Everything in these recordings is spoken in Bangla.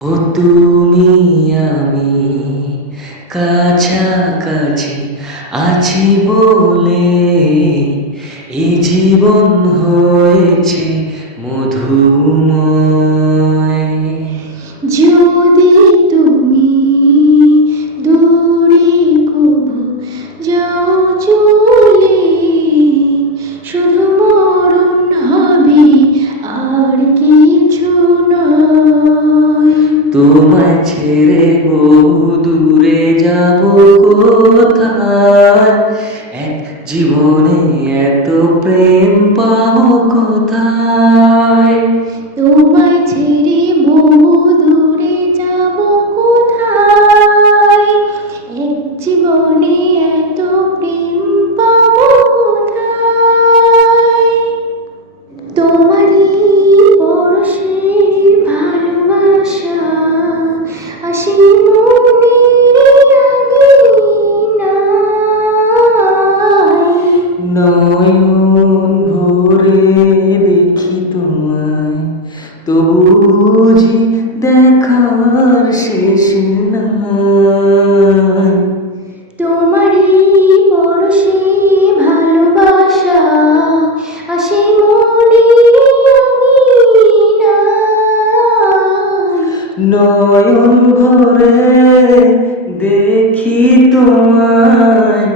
ও তুমি আমি কাছাকাছি আছি বলে এই জীবন হয়েছে মধুময়। যদি তুমি দূরে কবু যাও চলে, শুধু মরণ হবে আর কিছু নয়। তোমায় ছেড়ে বহু দূরে যাব কোথায়, এক জীবনে এত প্রেম পাবো কোথায়। তোমায় ছেড়ে বহু দূরে যাব কোথায়, এক জীবনে এত প্রেম পাবো কোথায়। তোমারই পরশে ভালোবাসা আসে মনে আগিনায়। নয়ন ভরে দেখি তোমায়, তবু বুঝি দেখার শেষ নাই। তোমারই পরশে ভালোবাসা আসে মনে আগিনায়। নয়ন ভরে দেখি তোমায়,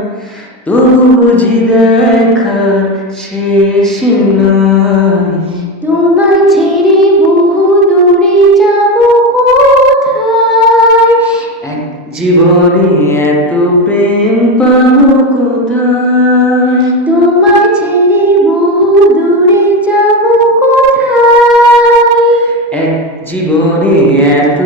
তবু বুঝি দেখার শেষ নাই। তোমায় ছেড়ে বহু দূরে যাব কোথায়, এক জীবনে এত প্রেম পাবো কোথায়। তোমায় ছেড়ে বহু দূরে যাব কোথায়। এক জীবনে এত